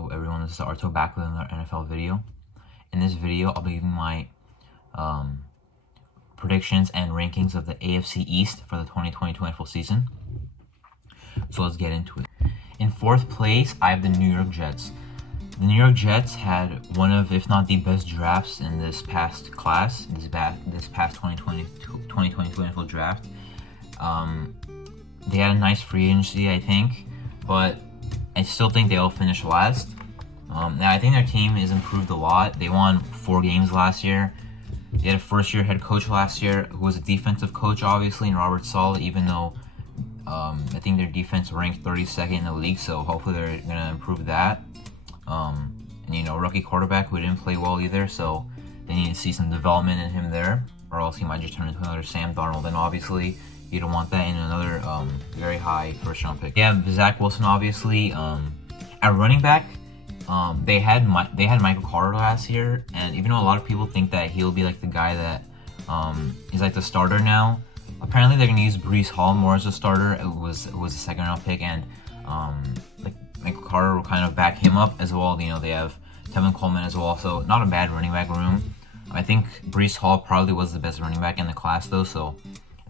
Hello everyone, this is Arto back with another NFL video. In this video, I'll be giving my predictions and rankings of the AFC East for the 2020 NFL season. So let's get into it. In fourth place, I have the New York Jets. The New York Jets had one of, if not the best drafts in this past class, this past 2020 NFL draft. They had a nice free agency, I think, but I still think they'll finish last. Now I think their team has improved a lot. They won 4 games last year. They had a first-year head coach last year who was a defensive coach, obviously, in Robert Saleh, even though I think their defense ranked 32nd in the league, so hopefully they're going to improve that. And, rookie quarterback who didn't play well either, so they need to see some development in him there, or else he might just turn into another Sam Darnold, and obviously you don't want that in another very high first-round pick. Yeah, Zach Wilson, obviously. At running back, they had Michael Carter last year, and even though a lot of people think that he'll be like the guy that is like the starter now, apparently they're gonna use Breece Hall more as a starter. It was a second-round pick, and like Michael Carter will kind of back him up as well. They have Tevin Coleman as well, so not a bad running back room. I think Breece Hall probably was the best running back in the class though, so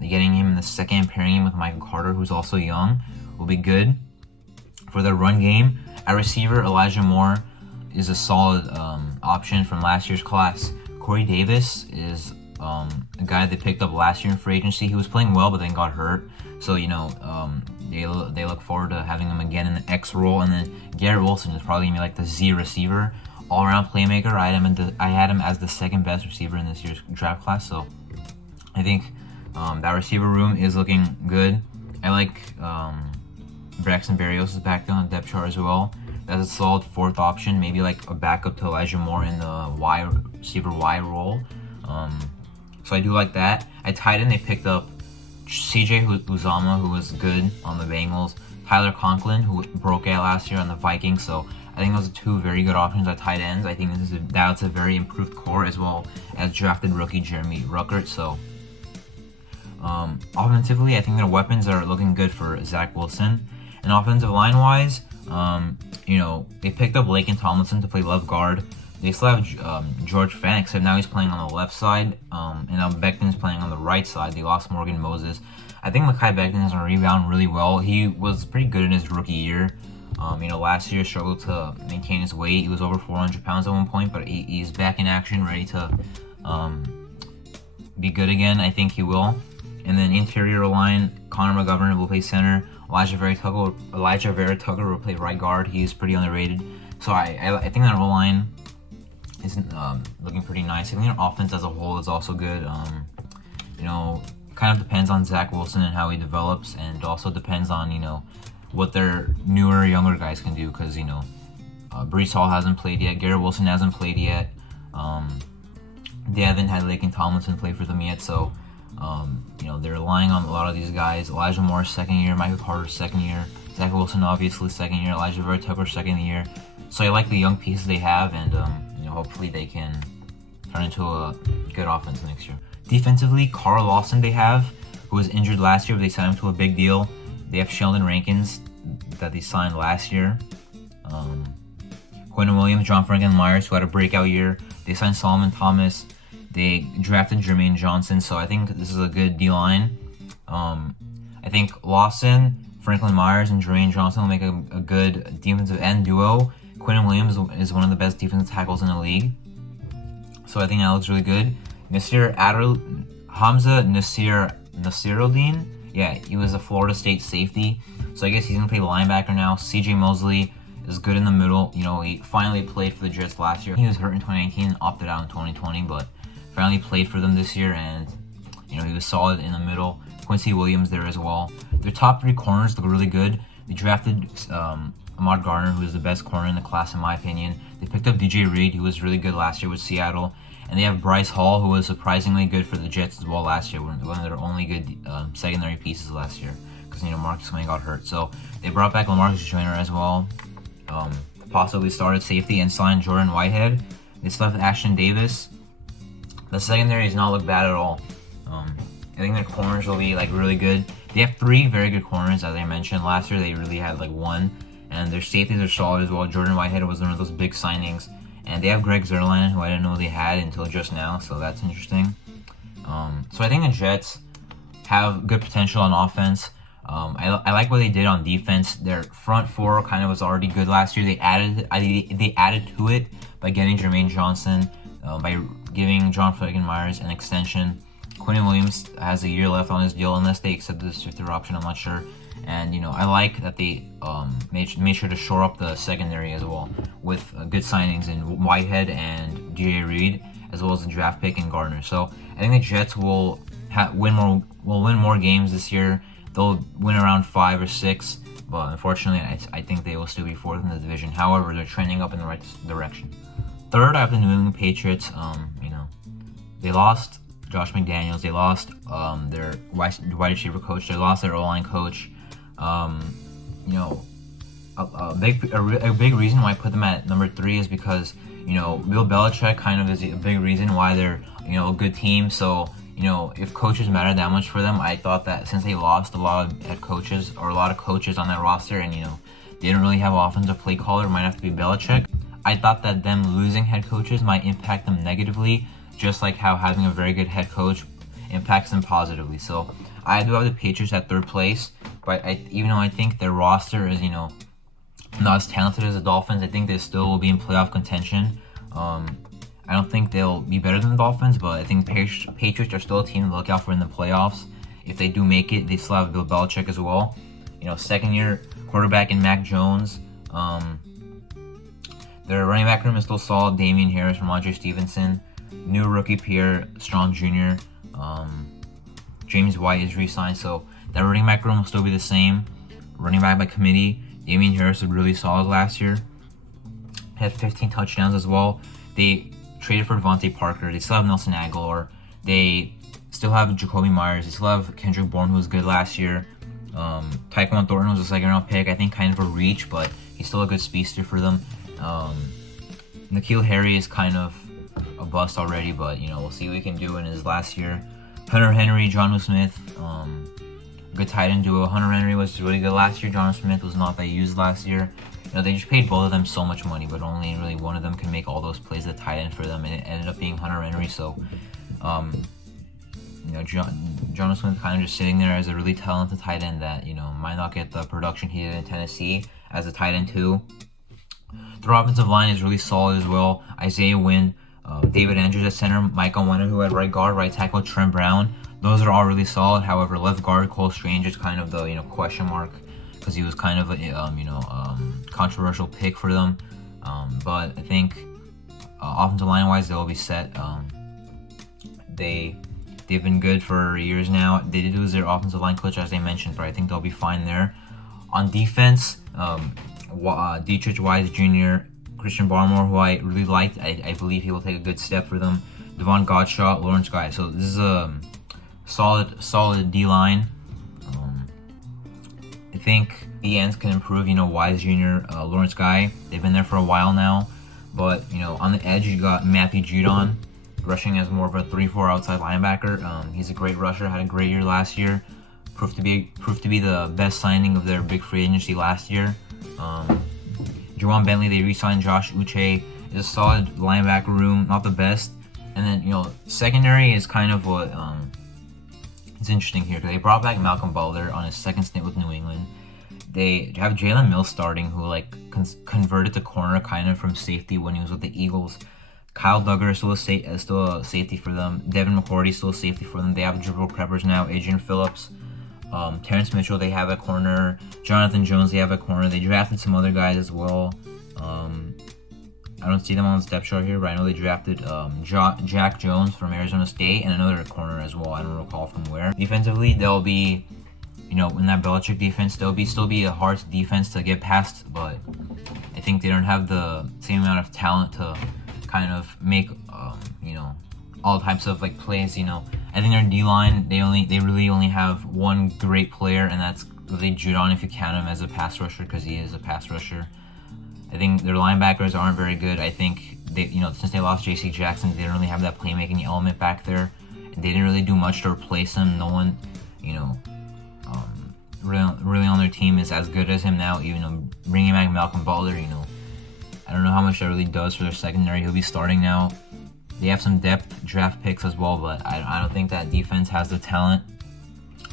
getting him in the second, pairing him with Michael Carter, who's also young, will be good. For their run game, at receiver, Elijah Moore is a solid option from last year's class. Corey Davis is a guy they picked up last year in free agency. He was playing well, but then got hurt. So, they look forward to having him again in the X role. And then Garrett Wilson is probably going to be like the Z receiver, all-around playmaker. I had him as the second best receiver in this year's draft class. So I think that receiver room is looking good. I like Braxton Berrios' back on the depth chart as well. That's a solid fourth option, maybe like a backup to Elijah Moore in the receiver Y role. So I do like that. At tight end, they picked up CJ Uzomah, who was good on the Bengals. Tyler Conklin, who broke out last year on the Vikings. So I think those are 2 very good options at tight ends. I think that's a very improved core, as well as drafted rookie Jeremy Ruckert. So offensively, I think their weapons are looking good for Zach Wilson. And offensive line-wise, they picked up Laken Tomlinson to play left guard. They still have George Fant, except now he's playing on the left side, and now Becton's playing on the right side. They lost Morgan Moses. I think Mekhi Becton is going to rebound really well. He was pretty good in his rookie year. Last year struggled to maintain his weight. He was over 400 pounds at one point, but he's back in action, ready to be good again. I think he will. And then interior line, Connor McGovern will play center. Elijah Vera Tucker will play right guard. He's pretty underrated. So I think that O-line is looking pretty nice. I think their offense as a whole is also good. Kind of depends on Zach Wilson and how he develops, and also depends on, what their newer, younger guys can do, because, Breece Hall hasn't played yet. Garrett Wilson hasn't played yet. They haven't had Laken Tomlinson play for them yet, so they're relying on a lot of these guys. Elijah Moore, second year. Michael Carter, second year. Zach Wilson, obviously, second year. Elijah Vera Tucker, second year. So I like the young pieces they have, and hopefully they can turn into a good offense next year. Defensively, Carl Lawson they have, who was injured last year, but they signed him to a big deal. They have Sheldon Rankins that they signed last year. Quentin Williams, John Franklin Myers, who had a breakout year. They signed Solomon Thomas. They drafted Jermaine Johnson, so I think this is a good D-line. I think Lawson, Franklin Myers, and Jermaine Johnson will make a good defensive end duo. Quentin Williams is one of the best defensive tackles in the league, so I think that looks really good. Hamza Nasiruddin, yeah, he was a Florida State safety, so I guess he's going to play linebacker now. CJ Mosley is good in the middle. He finally played for the Jets last year. He was hurt in 2019 and opted out in 2020, but finally played for them this year, and he was solid in the middle. Quincy Williams there as well. Their top 3 corners look really good. They drafted Ahmad Gardner, who is the best corner in the class in my opinion. They picked up DJ Reed, who was really good last year with Seattle. And they have Bryce Hall, who was surprisingly good for the Jets as well last year, one of their only good secondary pieces last year, because Marcus Wayne got hurt. So they brought back LaMarcus Joyner as well, possibly started safety, and signed Jordan Whitehead. They still have Ashton Davis. The secondary does not look bad at all. I think their corners will be really good. They have 3 very good corners, as I mentioned. Last year they really had 1, and their safeties are solid as well. Jordan Whitehead was one of those big signings, and they have Greg Zuerlein, who I didn't know they had until just now, so that's interesting. So I think the Jets have good potential on offense. I like what they did on defense. Their front four kind of was already good last year. They added to it by getting Jermaine Johnson, by giving John Myers an extension. Quentin Williams has a year left on his deal unless they accept the fifth-year option. I'm not sure. And I like that they made sure to shore up the secondary as well with good signings in Whitehead and DJ Reed, as well as the draft pick in Gardner. So I think the Jets will win more games this year. They'll win around 5 or 6, but unfortunately, I think they will still be fourth in the division. However, they're trending up in the right direction. Third, I have the New England Patriots. They lost Josh McDaniels. They lost their wide receiver coach. They lost their O-line coach. A big reason why I put them at number 3 is because Bill Belichick kind of is a big reason why they're a good team. So if coaches matter that much for them, I thought that since they lost a lot of head coaches or a lot of coaches on that roster, and they didn't really have an offensive play caller, it might have to be Belichick. I thought that them losing head coaches might impact them negatively, just like how having a very good head coach impacts them positively. So I do have the Patriots at 3rd place, but even though I think their roster is not as talented as the Dolphins, I think they still will be in playoff contention. I don't think they'll be better than the Dolphins, but I think Patriots are still a team to look out for in the playoffs. If they do make it, they still have Bill Belichick as well. Second-year quarterback in Mac Jones. Their running back room is still solid. Damian Harris, Ramondre Stevenson, new rookie Pierre Strong Jr. James White is re-signed, so that running back room will still be the same. Running back by committee. Damian Harris was really solid last year. Had 15 touchdowns as well. They traded for Devontae Parker. They still have Nelson Aguilar. They still have Jacoby Myers. They still have Kendrick Bourne, who was good last year. Tyquan Thornton was a second-round pick. I think kind of a reach, but he's still a good speedster for them. N'Keal Harry is kind of a bust already, but we'll see what he can do in his last year. Hunter Henry, Jonnu Smith, good tight end duo. Hunter Henry was really good last year. Jonnu Smith was not that used last year. They just paid both of them so much money, but only really one of them can make all those plays at tight end for them, and it ended up being Hunter Henry. So, Jonnu Smith kind of just sitting there as a really talented tight end that might not get the production he did in Tennessee as a tight end too. Their offensive line is really solid as well. Isaiah Wynn, David Andrews at center, Mike Onwenu who at right guard, right tackle Trent Brown. Those are all really solid. However, left guard Cole Strange is kind of the question mark, because he was kind of a controversial pick for them. But I think offensive line wise they'll be set. They've been good for years now. They did lose their offensive line coach, as I mentioned, but I think they'll be fine there. On defense, Dietrich Wise Jr., Christian Barmore, who I really liked, I believe he will take a good step for them. Devon Gottschall, Lawrence Guy. So this is a solid D-line. I think the ends can improve. Wise Jr., Lawrence Guy, they've been there for a while now. But on the edge, you got Matthew Judon, rushing as more of a 3-4 outside linebacker. He's a great rusher, had a great year last year. Proved to be the best signing of their big free agency last year. Juwan Bentley, they re-signed Josh Uche. It's a solid linebacker room, not the best. And then secondary is kind of what it's interesting here, because they brought back Malcolm Butler on his second stint with New England. They have Jalen Mills starting, who converted to corner kind of from safety when he was with the Eagles. Kyle Duggar is still a safety for them. Devin McCourty is still a safety for them. They have Jabril Peppers now, Adrian Phillips, Terrence Mitchell they have at corner, Jonathan Jones they have at corner. They drafted some other guys as well. I don't see them on the depth chart here, but I know they drafted Jack Jones from Arizona State and another corner as well. I don't recall from where. Defensively, they'll be, in that Belichick defense, still be a hard defense to get past, but I think they don't have the same amount of talent to kind of make, all types of plays. I think their D-line, they really only have one great player, and that's really Judon, if you count him as a pass rusher, because he is a pass rusher. I think their linebackers aren't very good. I think they, since they lost J.C. Jackson, they didn't really have that playmaking element back there. And they didn't really do much to replace him. No one, really on their team is as good as him now. Even bringing back Malcolm Butler, I don't know how much that really does for their secondary. He'll be starting now. They have some depth draft picks as well, but I don't think that defense has the talent.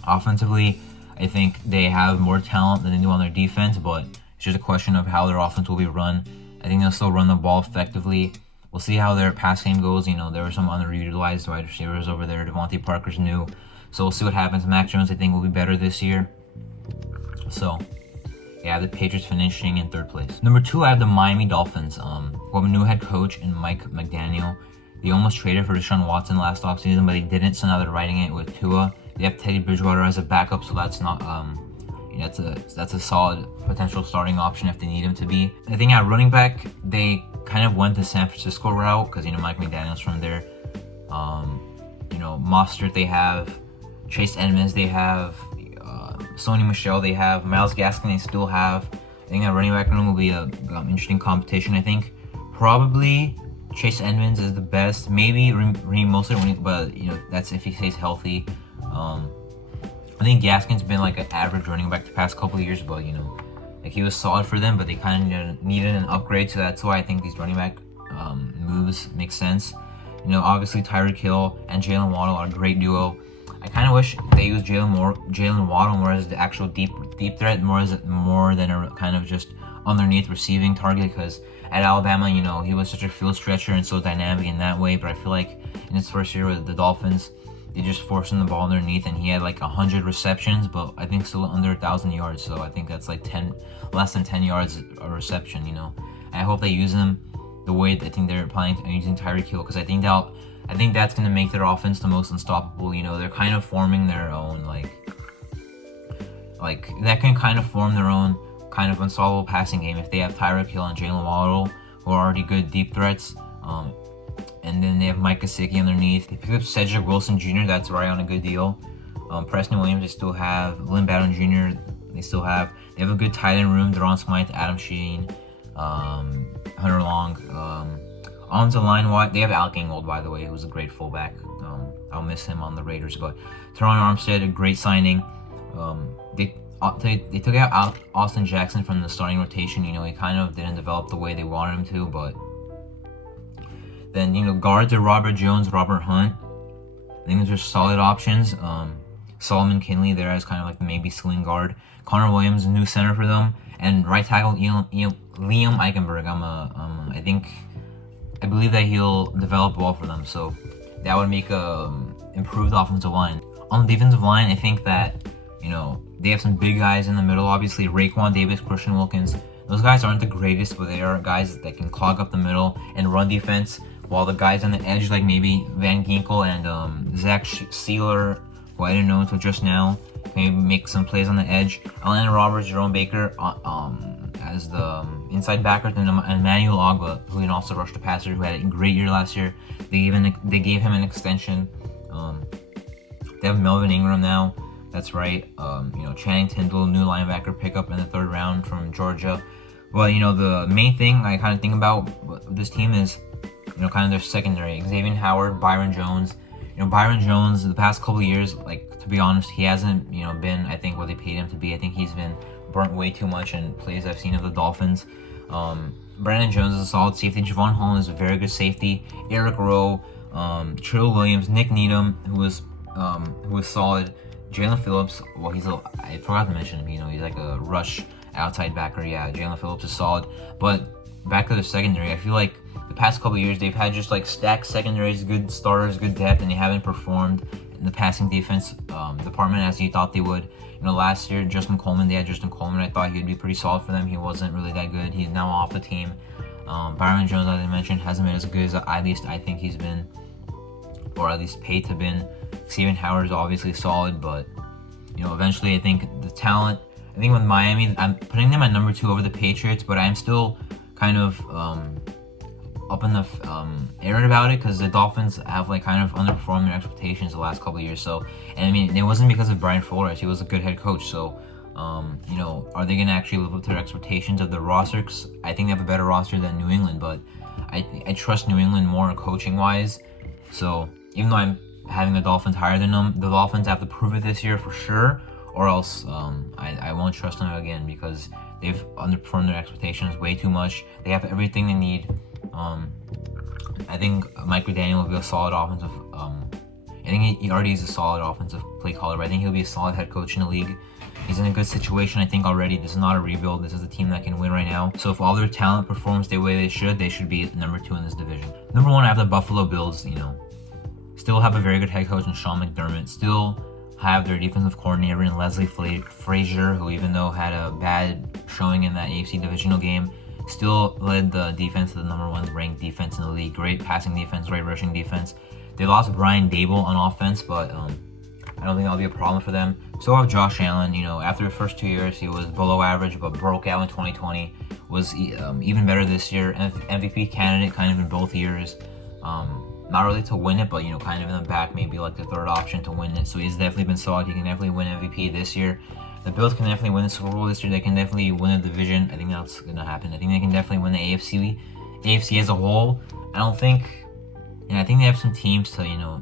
Offensively, I think they have more talent than they do on their defense, but it's just a question of how their offense will be run. I think they'll still run the ball effectively. We'll see how their pass game goes. There were some underutilized wide receivers over there. Devontae Parker's new, so we'll see what happens. Mac Jones, I think, will be better this year. So, yeah, the Patriots finishing in 3rd place. Number 2, I have the Miami Dolphins. Who have a new head coach in Mike McDaniel. They almost traded for Deshaun Watson last offseason, but they didn't, so now they're riding it with Tua. They have Teddy Bridgewater as a backup, so that's not that's a solid potential starting option if they need him to be. I think at running back, they kind of went the San Francisco route because Mike McDaniel's from there. Mostert they have, Chase Edmonds they have, Sony Michel they have, Myles Gaskin they still have. I think that running back room will be a interesting competition. I think probably Chase Edmonds is the best. Maybe Raheem Mostert, but that's if he stays healthy. I think Gaskin's been like an average running back the past couple of years, but he was solid for them, but they kind of needed an upgrade, so that's why I think these running back moves make sense. Obviously Tyreek Hill and Jalen Waddle are a great duo. I kind of wish they used Jalen Waddle more as the actual deep threat, more than a kind of just underneath receiving target, because at Alabama, he was such a field stretcher and so dynamic in that way, but I feel like in his first year with the Dolphins, they just forced him the ball underneath, and he had like 100 receptions, but I think still under 1,000 yards. So I think that's like less than 10 yards a reception. I hope they use him the way I think they're planning on using Tyreek Hill, because I think that's gonna make their offense the most unstoppable. They're kind of forming their own like that can kind of form their own kind of unstoppable passing game if they have Tyreek Hill and Jalen Waddle, who are already good deep threats. And then they have Mike Gesicki underneath. They picked up Cedric Wilson Jr. That's right on a good deal. Preston Williams, they still have Lynn Bowden Jr. They have a good tight end room. Deron Smythe, Adam Sheen, Hunter Long. On the line, they have Al Gingold, by the way, who's a great fullback. I'll miss him on the Raiders, but Teron Armstead, a great signing. They took out Austin Jackson from the starting rotation. He kind of didn't develop the way they wanted him to, but then, guards are Robert Jones, Robert Hunt. I think those are solid options. Solomon Kinley there as kind of like the maybe sling guard. Connor Williams, a new center for them. And right tackle Liam Eichenberg. I believe that he'll develop well for them. So that would make improved offensive line. On the defensive line, I think that, they have some big guys in the middle. Obviously, Raekwon Davis, Christian Wilkins. Those guys aren't the greatest, but they are guys that can clog up the middle and run defense. While the guys on the edge, like maybe Van Ginkel and Zach Sealer, who I didn't know until just now, maybe make some plays on the edge. Alan Roberts, Jerome Baker as the inside backer, and Emmanuel Ogba, who can also rush the passer, who had a great year last year. They gave him an extension. They have Melvin Ingram now. That's right. Channing Tindall, new linebacker pickup in the 3rd round from Georgia. But the main thing I kind of think about this team is kind of their secondary. Xavier Howard, Byron Jones. Byron Jones, the past couple of years, to be honest, he hasn't, been, I think, what they paid him to be. I think he's been burnt way too much in plays I've seen of the Dolphins. Brandon Jones is a solid safety. Javon Holland is a very good safety. Eric Rowe, Trill Williams, Nick Needham, who was solid. Jalen Phillips, I forgot to mention him, he's like a rush outside backer. Yeah, Jalen Phillips is solid. But back to the secondary, I feel like the past couple of years, they've had just stacked secondaries, good starters, good depth, and they haven't performed in the passing defense department as you thought they would. Last year, they had Justin Coleman. I thought he would be pretty solid for them. He wasn't really that good. He's now off the team. Byron Jones, as I mentioned, hasn't been as good as at least I think he's been, or at least paid to been. Xavier Howard is obviously solid, but eventually I think the talent. I think with Miami, I'm putting them at number 2 over the Patriots, but I'm still kind of up in the air about it because the Dolphins have kind of underperformed their expectations the last couple of years. So, and it wasn't because of Brian Flores. He was a good head coach. So, are they going to actually live up to their expectations of the roster? 'Cause I think they have a better roster than New England, but I trust New England more coaching wise. So even though I'm having the Dolphins higher than them, the Dolphins have to prove it this year for sure, or else I won't trust them again because they've underperformed their expectations way too much. They have everything they need. I think Mike McDaniel will be a solid offensive. I think he already is a solid offensive play caller, but I think he'll be a solid head coach in the league. He's in a good situation, I think, already. This is not a rebuild. This is a team that can win right now. So if all their talent performs the way they should be number 2 in this division. Number 1, I have the Buffalo Bills. Still have a very good head coach in Sean McDermott. Still have their defensive coordinator in Leslie Frazier, who even though had a bad showing in that AFC divisional game, still led the defense to the number 1 ranked defense in the league. Great passing defense, great rushing defense. They lost Brian Dable on offense, but I don't think that'll be a problem for them. So I have Josh Allen. After the first 2 years, he was below average, but broke out in 2020. Was even better this year. MVP candidate kind of in both years. Not really to win it, but kind of in the back, maybe like the third option to win it. So he's definitely been solid. He can definitely win MVP this year. The Bills can definitely win the Super Bowl this year. They can definitely win the division. I think that's gonna happen. I think they can definitely win the AFC as a whole. I think they have some teams to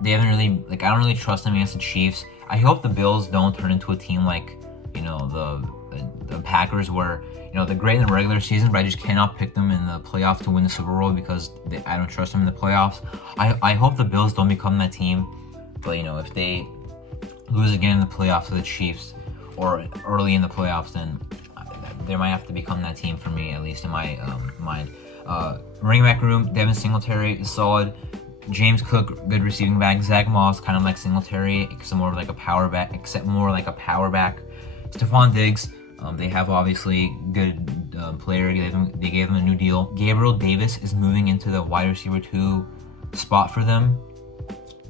they haven't really I don't really trust them against the Chiefs. I hope the Bills don't turn into a team like the Packers where they're great in the regular season, but I just cannot pick them in the playoffs to win the Super Bowl because I don't trust them in the playoffs. I hope the Bills don't become that team, but if they lose again in the playoffs to the Chiefs or early in the playoffs, then they might have to become that team for me, at least in my mind. Running back room, Devin Singletary is solid. James Cook, good receiving back. Zach Moss, kind of like Singletary, except more like a power back. Stephon Diggs, they have obviously good player. They gave him a new deal. Gabriel Davis is moving into the wide receiver 2 spot for them,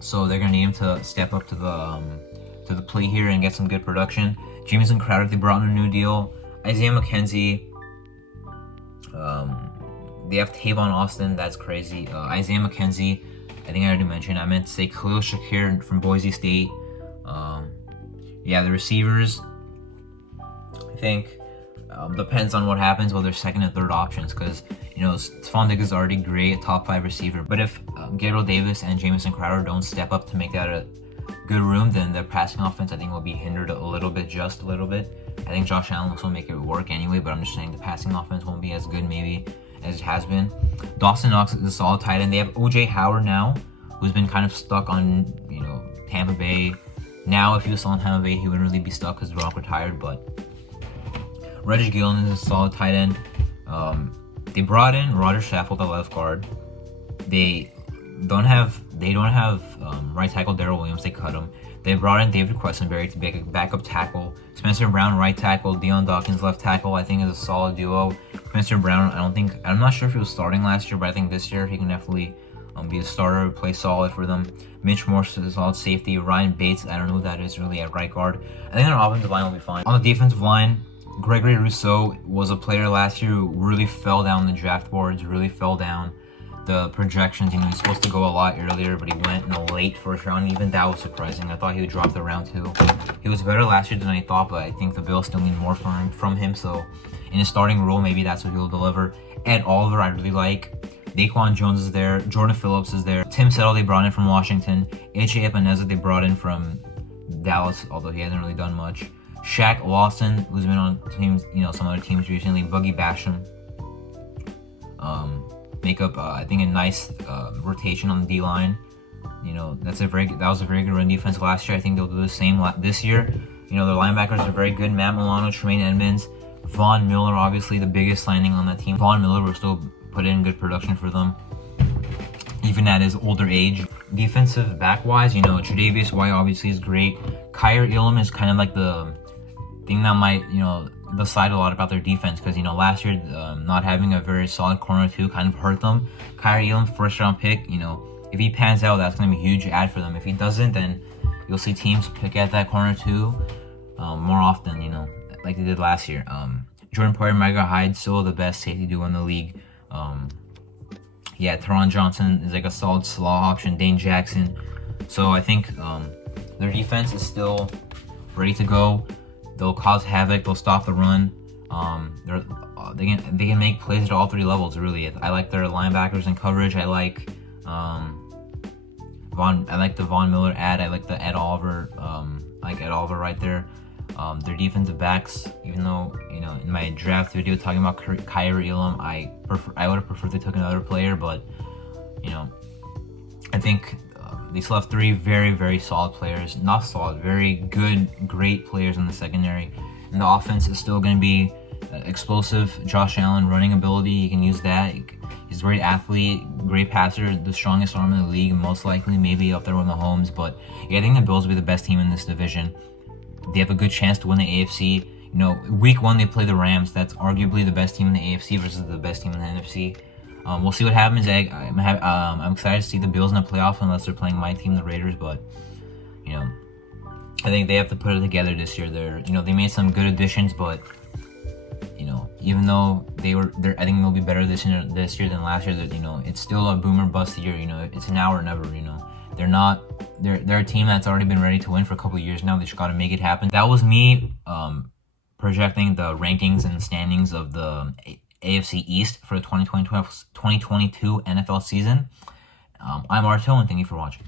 so they're gonna need him to step up to the plate here and get some good production. Jamison Crowder, they brought in a new deal. Isaiah McKenzie. They have Tavon Austin. That's crazy. Isaiah McKenzie, I think I already mentioned. I meant to say Khalil Shakir from Boise State. The receivers, I think, depends on what happens with their second and third options because, Stephon Diggs is already great, a top 5 receiver. But if Gabriel Davis and Jamison Crowder don't step up to make that a good room, then their passing offense, I think, will be hindered just a little bit. I think Josh Allen will also make it work anyway, but I'm just saying the passing offense won't be as good maybe as it has been. Dawson Knox is a solid tight end. They have O.J. Howard now, who's been kind of stuck on, Tampa Bay. Now, if he was still on Tampa Bay, he wouldn't really be stuck because Gronk retired, but Reggie Gillen is a solid tight end. They brought in Roger Saffold at left guard. They don't have right tackle Darrell Williams. They cut him. They brought in David Quessenberry to be a backup tackle. Spencer Brown, right tackle. Deion Dawkins, left tackle, I think is a solid duo. Spencer Brown, I'm not sure if he was starting last year, but I think this year he can definitely be a starter, play solid for them. Mitch Morse is a solid safety. Ryan Bates, I don't know who that is really at right guard. I think their offensive line will be fine. On the defensive line, Gregory Rousseau was a player last year who really fell down the draft boards, really fell down the projections. He's supposed to go a lot earlier, but he went in the late first round. Even that was surprising. I thought he would drop the round 2. He was better last year than I thought, but I think the Bills still need more from him. So in his starting role, maybe that's what he'll deliver. Ed Oliver, I really like. Daquan Jones is there. Jordan Phillips is there. Tim Settle, they brought in from Washington. A.J. Epineza, they brought in from Dallas, although he hasn't really done much. Shaq Lawson, who's been on teams, some other teams recently. Buggy Basham. Make up, I think, a nice rotation on the D-line. That was a very good run defense last year. I think they'll do the same this year. Their linebackers are very good. Matt Milano, Tremaine Edmonds, Von Miller, obviously the biggest signing on that team. Von Miller will still put in good production for them, even at his older age. Defensive back-wise, Tre'Davious White obviously is great. Kyer Elam is kind of like the thing that might, decide a lot about their defense because, last year not having a very solid corner 2 kind of hurt them. Kyer Elam, first-round pick, if he pans out, that's going to be a huge add for them. If he doesn't, then you'll see teams pick at that corner 2 more often, like they did last year. Jordan Poyer, Micah Hyde, still the best safety duo in the league. Teron Johnson is like a solid slaw option. Dane Jackson. So I think their defense is ready to go. They'll cause havoc. They'll stop the run. They can make plays at all 3 levels. Really, I like their linebackers in coverage. I like the Von Miller ad. I like the Ed Oliver like at all right there. Their defensive backs, even though, in my draft video talking about Kyrie Elam, I would have preferred they took another player, but I think they still have three very, very solid players. Not solid, very good, great players in the secondary. And the offense is still going to be explosive. Josh Allen, running ability, you can use that. He's a great athlete, great passer, the strongest arm in the league, most likely maybe up there with Mahomes. But yeah, I think the Bills will be the best team in this division. They have a good chance to win the AFC. Week 1 they play the Rams. That's arguably the best team in the AFC versus the best team in the NFC. We'll see what happens. I'm excited to see the Bills in the playoff unless they're playing my team, the Raiders. But I think they have to put it together this year. They made some good additions, but even though I think they'll be better this year than last year. It's still a boomer bust year. It's now or never. They're a team that's already been ready to win for a couple of years now. They just got to make it happen. That was me projecting the rankings and standings of the AFC East for the 2022 NFL season. I'm Arto, and thank you for watching.